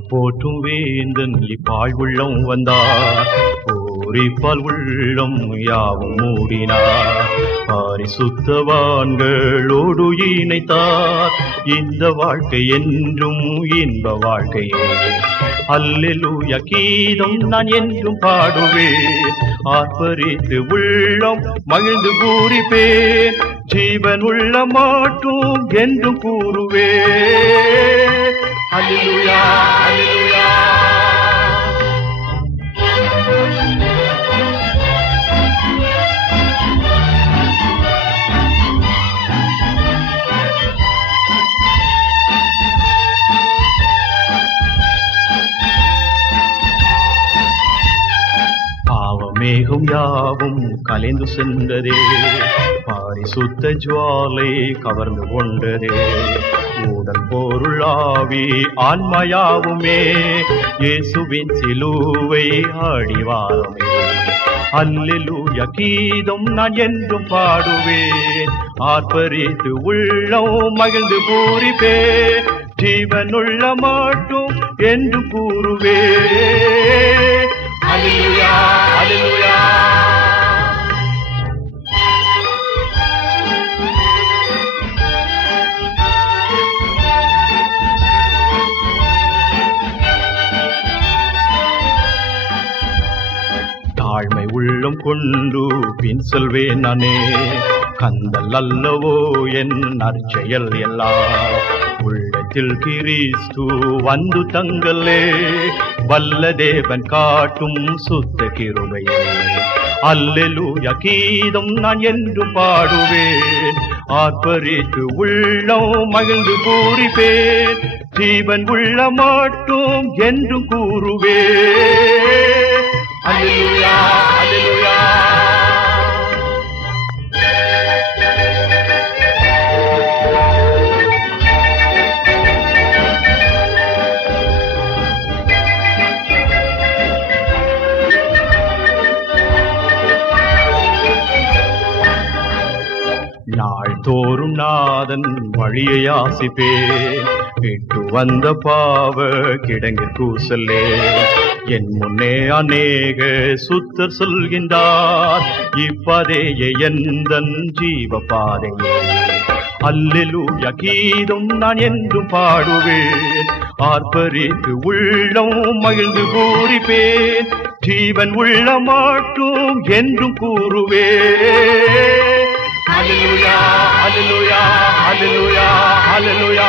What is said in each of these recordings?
யார் போற்றும் வேந்தன் இப்பாழ் உள்ளம் வந்தார். போரிப்பால் உள்ளம் யாவும் மூடினார். பரிசுத்தவான்களோடு இணைத்தார். இந்த வாழ்க்கை என்றும் இன்ப வாழ்க்கையே அல்லேலூயா கீதம் நான் என்றும் பாடுவேன். ஆர்ப்பரித்து உள்ளம் மகிழ்ந்து கூறிப்பேன் ஜீவன் உள்ள மாட்டும் என்றும் கூறுவேன். அல்லேலூயா அல்லேலூயா பாவமேகம் யாவும் கலைந்து சென்றதே. பாரிசுத்த ஜுவாலை கவர்ந்து கொண்டதே. உடல் பொருளாவி ஆன்மையாவுமே. இயேசுவின் சிலுவை ஆடிவாரமே அல்லேலூயா கீதம் நான் என்றும் பாடுவேன். ஆர்ப்பரித்து உள்ளம் மகிழ்ந்து பூரிப்பே. ஜீவனுள்ள மாட்டும் என்று கூறுவே. அல்லேலூயா. தாழ்மை உள்ளம் கொண்டு பின் செல்வேன் நானே. கந்தல் அல்லவோ என் நற்செயல் எல்லாம் உள்ளத்தில் கிறிஸ்து வந்து தங்களே வல்ல தேவன் காட்டும் சுத்த கிருமையே அல்லேலூயா கீதம் நான் என்று பாடுவேன். ஆர்ப்பரித்து உள்ளம் மகிழ்ந்து பூரிப்பேன். ஜீவன் உள்ள மாட்டோம் என்று கூறுவேன். அல்லேலூயா தோறும் நாதன் வழியை ஆசிப்பே விட்டு வந்த பாவ கிடங்கு கூசல்லே என் முன்னே அநேக சுத்தர் சொல்கின்றார் இப்பதேயே எந்தன் ஜீவ பாதையே அல்லேலூயா கீதம் நான் என்றும் பாடுவேன். ஆர்ப்பரித்து உள்ளம் மகிழ்ந்து பூரிப்பேன் ஜீவன் உள்ள மாட்டும் என்றும் கூறுவேன். அல்லேலூயா அல்லேலூயா அல்லேலூயா அல்லேலூயா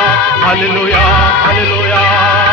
அல்லேலூயா அல்லேலூயா.